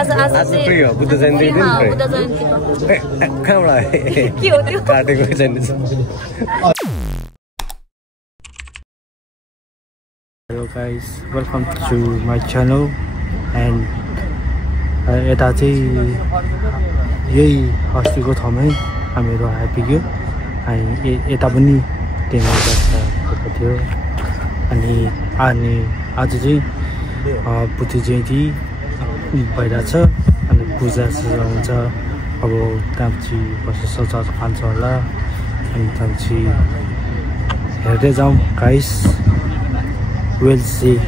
आज फ्री हो बुद्ध जयन्ती दिन बुद्ध जयन्तीको कहाँबाट के हो त्यो काटेको जयन्ती Hello guys, welcome to my channel and यता चाहिँ यही अस्तिको ठाउँमै हामीहरू आइपुग्यो अनि यता पनि त्यहाँ गएको थियो अनि आज चाहिँ बुद्ध जयन्ती भइरहेछ अनि पूजा हुन्छ अब कान्छी बसेर खान्छ होला अनि कान्छी हेर्दै जाउँ गाइस we'll see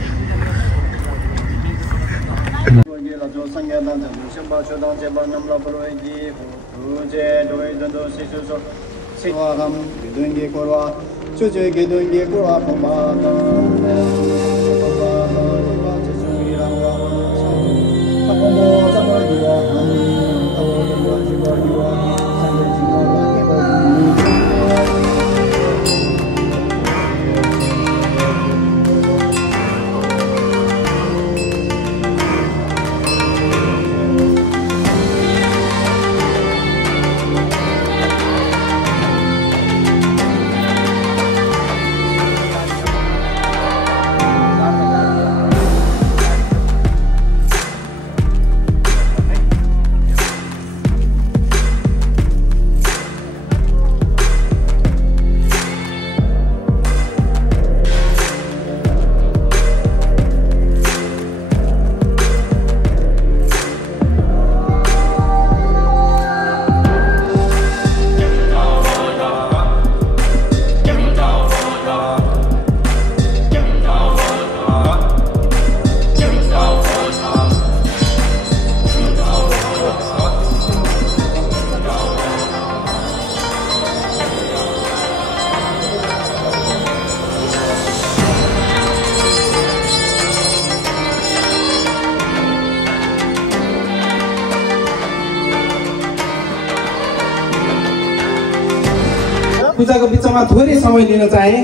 पूजाको बिचमा थोरै समय लिन चाहे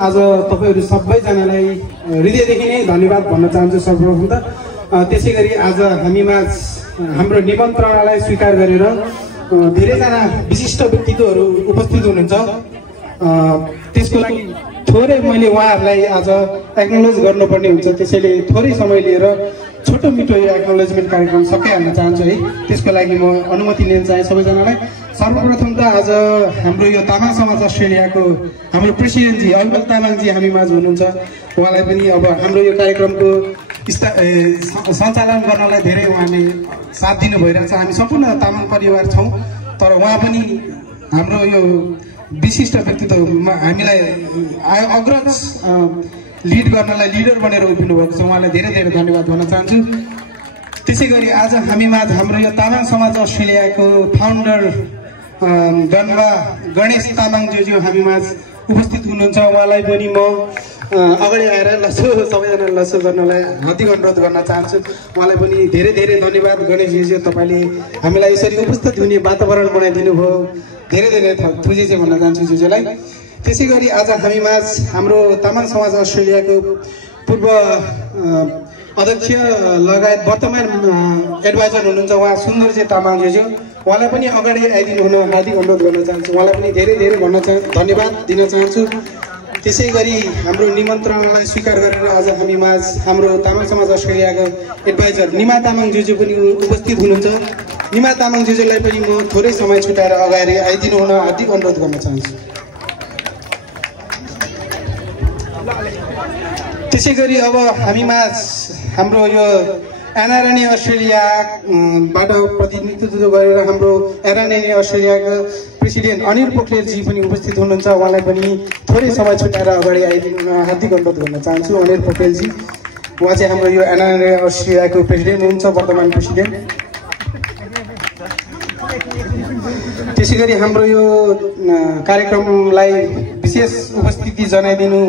आज तपाईहरु सबैजनालाई हृदयदेखि नै धन्यवाद भन्न चाहन्छु सर्वप्रथम त त्यसैगरी आज हामीमा हाम्रो निमन्त्रणालाई स्वीकार गरेर धेरैजना विशिष्ट व्यक्तित्वहरू उपस्थित हुनुहुन्छ त्यसको लागि थोरै मैले उहाँहरूलाई आज एक्नोलेज गर्नुपर्ने हुन्छ त्यसैले थोरै समय लिएर छोटो मिठो यो एक्नोलेजमेन्ट कार्यक्रम सकिहाल्न चाहन्छु है त्यसको लागि म अनुमति लिन चाहे सबैजनालाई सर्वप्रथम त आज हाम्रो यो तामाङ समाज अस्ट्रेलियाको हाम्रो प्रेसिडेन्टजी अल्बल तामाङजी हामी माझ हुनुहुन्छ उहाँलाई पनि अब हाम्रो यो कार्यक्रमको सञ्चालन गर्नलाई धेरै उहाँले साथ दिनु भइरहेछ हामी सम्पूर्ण तामाङ परिवार छौँ तर उहाँ पनि हाम्रो यो विशिष्ट व्यक्तित्व हामीलाई अग्रज लिड गर्नलाई लिडर बनेर उभिनु भएको छ उहाँलाई धेरै धेरै धन्यवाद भन्न चाहन्छु त्यसैगरी आज हामी माझ हाम्रो यो तामाङ समाज अस्ट्रेलियाको फाउन्डर गणवा गणेश तामाङज्यू हामी माझ उपस्थित हुनुहुन्छ उहाँलाई पनि म अगाडि आएर लसो सबैजना लसो गर्नलाई हार्दिक अनुरोध गर्न चाहन्छु उहाँलाई पनि धेरै धेरै धन्यवाद गणेशज्यू तपाईँले हामीलाई यसरी उपस्थित हुने वातावरण बनाइदिनु भयो धेरै धेरै थुजे चाहिँ भन्न चाहन्छु ज्यूलाई त्यसैगरी आज हामी माझ हाम्रो तामाङ समाज अस्ट्रेलियाको पूर्व अध्यक्ष लगायत वर्तमान एडभाइजर हुनुहुन्छ उहाँ सुन्दरजी तामाङज्यू उहाँलाई पनि अगाडि आइदिनु हुन हार्दिक अनुरोध गर्न चाहन्छु उहाँलाई पनि धेरै धेरै धन्यवाद दिन चाहन्छु त्यसैगरी हाम्रो निमन्त्रणालाई स्वीकार गरेर आज हामी माझ हाम्रो तामाङ समाज अस्ट्रेलियाको एडभाइजर निमा तामाङज्यू पनि उपस्थित हुनुहुन्छ निमा तामाङज्यूलाई पनि म थोरै समय छुटाएर अगाडि आइदिनु हुन हार्दिक अनुरोध गर्न चाहन्छु त्यसैगरी अब हामी माझ हाम्रो यो एनआरएनए अस्ट्रेलियाबाट प्रतिनिधित्व गरेर हाम्रो एनआरएनए अस्ट्रेलियाको प्रेसिडेन्ट अनिल पोखरेलजी पनि उपस्थित हुनुहुन्छ उहाँलाई पनि थोरै समय छुटाएर अगाडि आइदिनु हार्दिक अनुरोध गर्न चाहन्छु अनिल पोखरेलजी उहाँ चाहिँ हाम्रो यो एनआरएनए अस्ट्रेलियाको प्रेसिडेन्ट हुनुहुन्छ वर्तमान प्रेसिडेन्ट त्यसैगरी हाम्रो यो कार्यक्रमलाई विशेष उपस्थिति जनाइदिनु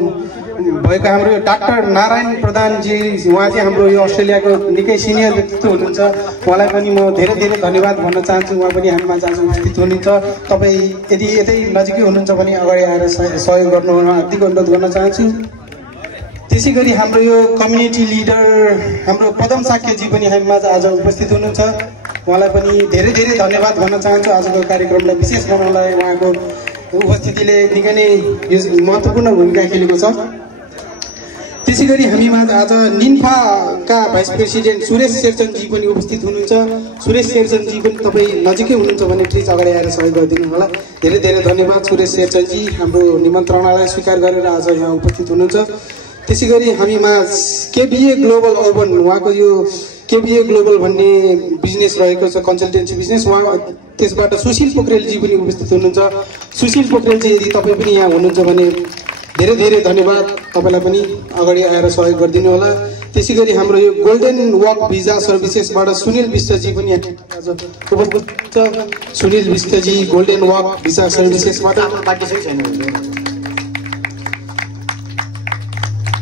भएको हाम्रो डाक्टर नारायण प्रधानजी उहाँ चाहिँ हाम्रो यो अस्ट्रेलियाको निकै सिनियर व्यक्तित्व हुनुहुन्छ उहाँलाई पनि म धेरै धेरै धन्यवाद भन्न चाहन्छु उहाँ पनि हामीमा आज उपस्थित हुनुहुन्छ तपाईँ यदि यतै नजिकै हुनुहुन्छ भने अगाडि आएर सहयोग गर्नु हार्दिक अनुरोध गर्न चाहन्छु त्यसै गरी हाम्रो यो कम्युनिटी लिडर हाम्रो पदम साक्यजी पनि हामीमा आज उपस्थित हुनुहुन्छ। उहाँलाई पनि धेरै धेरै धन्यवाद भन्न चाहन्छु। आजको कार्यक्रमलाई विशेष बनाउनलाई उहाँको उपस्थितिले निकै नै यो महत्त्वपूर्ण भूमिका खेलेको छ। त्यसै गरी हामीमा आज निन्फाका भाइस प्रेसिडेन्ट सुरेश शेरचन्दजी पनि उपस्थित हुनुहुन्छ। सुरेश शेरचन्दजी पनि तपाईँ नजिकै हुनुहुन्छ भने प्लिज अगाडि आएर सहयोग गरिदिनु होला। धेरै धेरै धन्यवाद सुरेश शेरचन्दजी, हाम्रो निमन्त्रणालाई स्वीकार गरेर आज यहाँ उपस्थित हुनुहुन्छ। त्यसै गरी हामीमा केबिए ग्लोबल अर्बन, उहाँको यो केबिए ग्लोबल भन्ने बिजनेस रहेको छ, कन्सल्टेन्सी बिजनेस। उहाँ त्यसबाट सुशील पोखरेलजी पनि उपस्थित हुनुहुन्छ। सुशील पोखरेलजी यदि तपाईँ पनि यहाँ हुनुहुन्छ भने धेरै धेरै धन्यवाद, तपाईँलाई पनि अगाडि आएर सहयोग गरिदिनु होला। त्यसै गरी हाम्रो यो गोल्डन वक भिजा सर्भिसेसबाट सुनिल विष्टजी पनि आज उपस्थित छ। सुनिल विष्टजी गोल्डन वक भिजा सर्भिसेसबाट।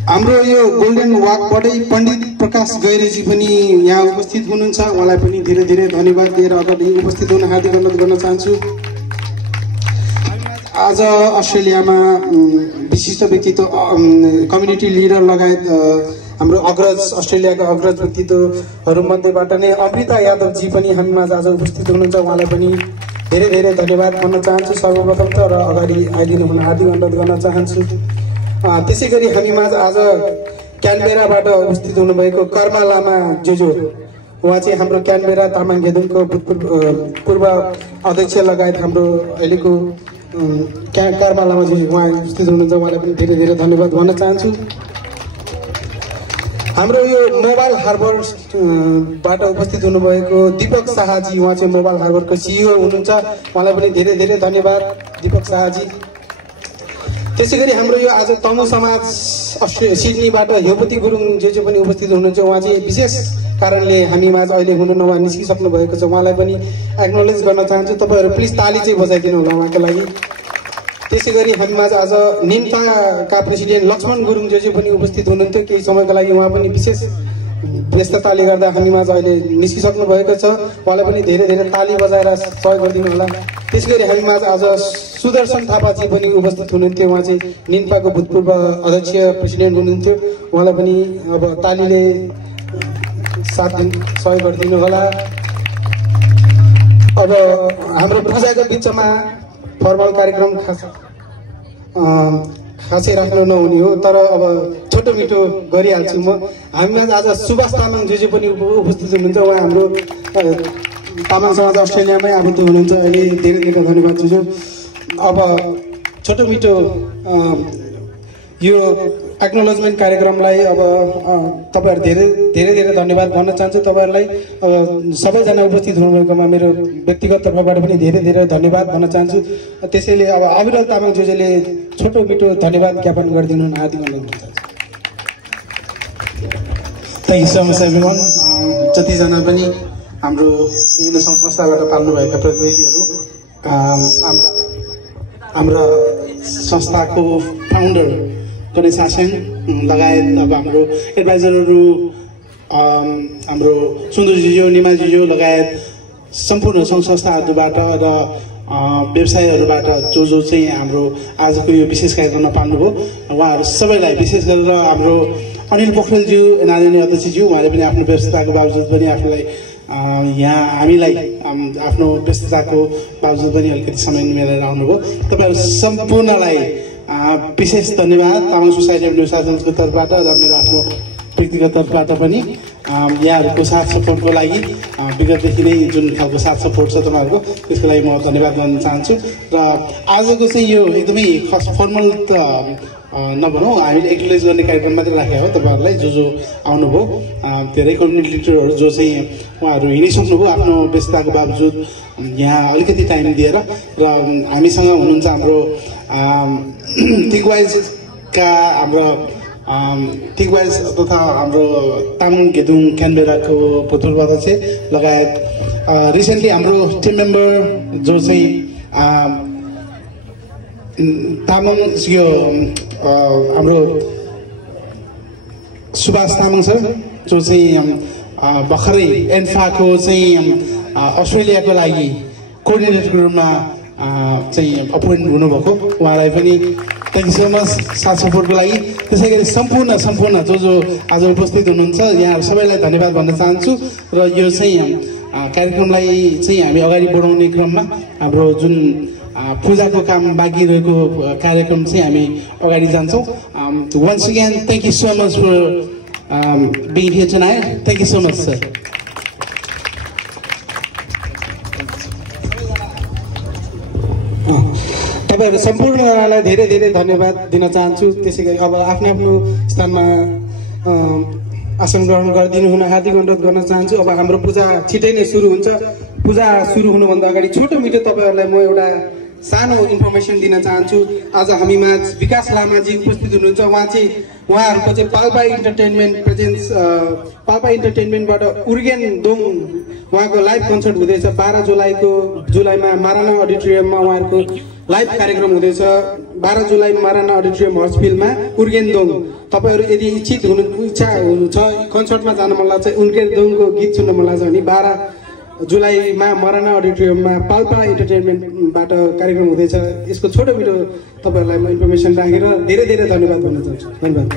हाम्रो यो गोल्डन वकबाटै पण्डित प्रकाश गैरेजी पनि यहाँ उपस्थित हुनुहुन्छ। उहाँलाई पनि धेरै धेरै धन्यवाद दिएर अगाडि उपस्थित हुन हार्दिक अनुरोध गर्न चाहन्छु। आज अस्ट्रेलियामा विशिष्ट व्यक्तित्व कम्युनिटी लिडर लगायत हाम्रो अग्रज अस्ट्रेलियाका अग्रज व्यक्तित्वहरूमध्येबाट नै अमृता यादवजी पनि हामीमा आज उपस्थित हुनुहुन्छ। उहाँलाई पनि धेरै धेरै धन्यवाद भन्न चाहन्छु सर्वप्रथम त, र अगाडि आइदिनु हुन हार्दिक अनुरोध गर्न चाहन्छु। त्यसै गरी हामीमा आज क्यानबेराबाट उपस्थित हुनुभएको कर्मा लामा जोजो, उहाँ चाहिँ हाम्रो क्यानबेरा तामाङ घेदुङको पूर्व अध्यक्ष लगायत हाम्रो अहिलेको कर्मा लामा जोजो उहाँ उपस्थित हुनुहुन्छ। उहाँलाई पनि धेरै धेरै धन्यवाद भन्न चाहन्छु। हाम्रो यो मोबाइल हार्बरबाट उपस्थित हुनुभएको दीपक शाहजी, उहाँ चाहिँ मोबाइल हार्बरको सिइओ हुनुहुन्छ। उहाँलाई पनि धेरै धेरै धन्यवाद दीपक शाहजी। त्यसै गरी हाम्रो यो आज तमु समाज सिडनीबाट हेपति गुरुङ जो पनि उपस्थित हुनुहुन्छ। उहाँ चाहिँ विशेष कारणले हामीमा अहिले हुनुहुन्न, उहाँ निस्किसक्नु भएको छ। उहाँलाई पनि एक्नोलेज गर्न चाहन्छु। तपाईँहरू प्लिज ताली चाहिँ बजाइदिनु होला उहाँको लागि। त्यसै गरी हामीमा आज निम्ताका प्रेसिडेन्ट लक्ष्मण गुरुङ जो पनि उपस्थित हुनुहुन्थ्यो। केही समयको लागि उहाँ पनि विशेष व्यस्तताले गर्दा हामीमा अहिले निस्किसक्नु भएको छ। उहाँलाई पनि धेरै धेरै ताली बजाएर सहयोग गरिदिनु होला। त्यसै गरी हामीमा आज सुदर्शन थापाजी पनि उपस्थित हुनुहुन्थ्यो। उहाँ चाहिँ निन्पाको भूतपूर्व अध्यक्ष प्रेसिडेन्ट हुनुहुन्थ्यो। उहाँलाई पनि अब तालीले साथ सहयोग गरिदिनु होला। अब हाम्रो पूजाको बिचमा फर्मल कार्यक्रम खासै राख्नु नहुने हो, तर अब छोटो मिठो गरिहाल्छु म। हामीमा आज सुभाष तामाङ जो पनि उपस्थित हुनुहुन्छ। उहाँ हाम्रो तामाङ समाज अस्ट्रेलियामै आबद्ध हुनुहुन्छ। अहिले धेरै धेरै धन्यवाद जो। अब छोटो मिठो यो एक्नोलेजमेन्ट कार्यक्रमलाई अब तपाईँहरू धेरै धेरै धेरै धन्यवाद भन्न चाहन्छु। तपाईँहरूलाई सबैजना उपस्थित हुनुभएकोमा मेरो व्यक्तिगत तर्फबाट पनि धेरै धेरै धन्यवाद भन्न चाहन्छु। त्यसैले अब अविरल तामाङ जोजीले छोटो मिठो धन्यवाद ज्ञापन गरिदिनु हुन हार्दिक अनुरोध गर्छु। Thank you so much everyone. जतिजना पनि हाम्रो विभिन्न संस्थाबाट पाल्नुभएका प्रतिनिधिहरू, हाम्रो संस्थाको फाउन्डर गणेश आसेङ लगायत अब हाम्रो एडभाइजरहरू हाम्रो सुन्दरजिजो निमाजिजो लगायत सम्पूर्ण सङ्घ संस्थाहरूबाट र व्यवसायहरूबाट जो चाहिँ हाम्रो आजको यो विशेष कार्यक्रममा पाल्नुभयो, उहाँहरू सबैलाई विशेष गरेर हाम्रो अनिल पोखरेलज्यू एनआरएनए अध्यक्षज्यू, उहाँले पनि आफ्नो व्यस्तताको बावजुद पनि आफूलाई यहाँ हामीलाई आफ्नो व्यस्तताको बावजुद पनि अलिकति समय मिलाएर आउनुभयो। तपाईँहरू सम्पूर्णलाई विशेष धन्यवाद Tamang society of new south वेल्सको तर्फबाट र मेरो आफ्नो व्यक्तिगत तर्फबाट पनि यहाँहरूको साथ सपोर्टको लागि विगतदेखि नै जुन खालको साथ सपोर्ट छ तपाईँहरूको, त्यसको लागि म धन्यवाद गर्न चाहन्छु। र आजको चाहिँ यो एकदमै खास फर्मल त नभनौँ, हामीले एक्नोलेज गर्ने कार्यक्रम मात्रै राखेको हो। तपाईँहरूलाई जो आउनुभयो, धेरै कम्युनिटी लिडरहरू जो चाहिँ उहाँहरू हिँडिसक्नुभयो आफ्नो व्यस्तताको बावजुद यहाँ अलिकति टाइम दिएर, र हामीसँग हुनुहुन्छ हाम्रो टिकवाइजका हाम्रो टिकवाइज तथा हाम्रो तामाङ घेदुङ क्यानबेराको भूतपूर्व अध्यक्ष लगायत रिसेन्टली हाम्रो टिम मेम्बर जो चाहिँ तामाङ यो हाम्रो सुभाष तामाङ सर जो चाहिँ भर्खरै एन्फाको चाहिँ अस्ट्रेलियाको लागि कोअर्डिनेटरको रूपमा चाहिँ अपोइन्ट हुनुभएको, उहाँलाई पनि थ्याङ्क यू सो मच साथ सपोर्टको लागि। त्यसै गरी सम्पूर्ण जो आज उपस्थित हुनुहुन्छ यहाँ सबैलाई धन्यवाद भन्न चाहन्छु। र यो चाहिँ कार्यक्रमलाई चाहिँ हामी अगाडि बढाउने क्रममा हाम्रो जुन पूजाको काम बाँकी रहेको कार्यक्रम चाहिँ हामी अगाडि जान्छौँ। Once again thank you so much for being here tonight. Thank you so much, sir. तपाईहरु सम्पूर्णलाई धेरै धेरै धन्यवाद दिन चाहन्छु। त्यसैगरी अब आफ्नो स्थानमा आसन ग्रहण गरिदिनु हुन हार्दिक अनुरोध गर्न चाहन्छु। अब हाम्रो पूजा छिटै नै सुरु हुन्छ। पूजा सुरु हुनुभन्दा अगाडि छोटो मिठो तपाईहरुलाई म एउटा सानो इन्फर्मेसन दिन चाहन्छु। आज हामीमा विकास लामाजी उपस्थित हुनुहुन्छ। उहाँहरूको चाहिँ पाल्पा इन्टरटेनमेन्ट प्रेजेन्स पाल्पा इन्टरटेनमेन्टबाट उर्गेन दोङ उहाँको लाइभ कन्सर्ट हुँदैछ 12 जुलाईमा माराना अडिटोरियममा उहाँहरूको लाइभ कार्यक्रम हुँदैछ। 12 जुलाई माराना अडिटोरियम हर्सफिल्डमा उर्गेन दोङ। तपाईहरु यदि इच्छा छ कन्सर्टमा जान मन लाग्छ, उर्गेन दोङको गीत सुन्न मन लाग्छ भने 12 जुलाईमा मराना अडिटोरियममा पाल्पा इन्टरटेनमेन्टबाट कार्यक्रम हुँदैछ। यसको छोटो मिठो तपाईहरुलाई म इन्फर्मेसन राखेर धेरै धेरै धन्यवाद भन्न चाहन्छु। धन्यवाद।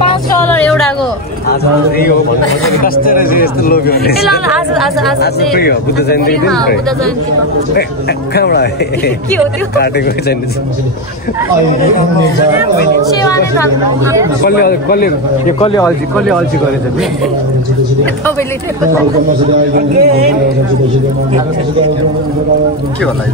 $5 एउटाको आज यो भन्नु कस्तो रहेछ यस्तो लोगो आज चाहिँ बुद्ध जयन्ती दिन बुद्ध जयन्तीको कहाँबाट के हो त्यो काटेको जयन्ती कसले अल्छी गरेछ तपाईँले के होला